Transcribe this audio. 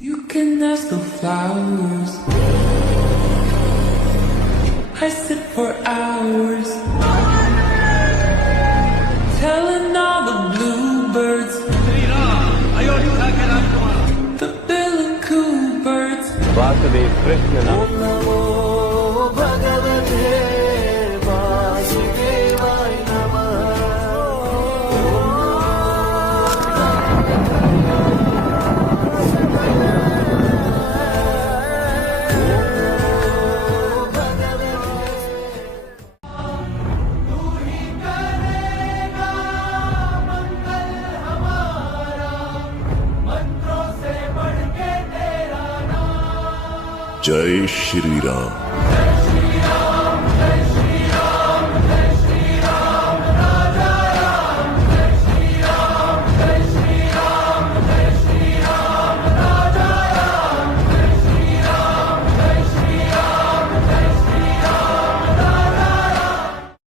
You can ask the flowers. I sit for hours, telling all the bluebirds, the bill and coo birds. Vasudev Krishna नाम नमो भगवते वासुदेवाय नमः। जय श्री राम।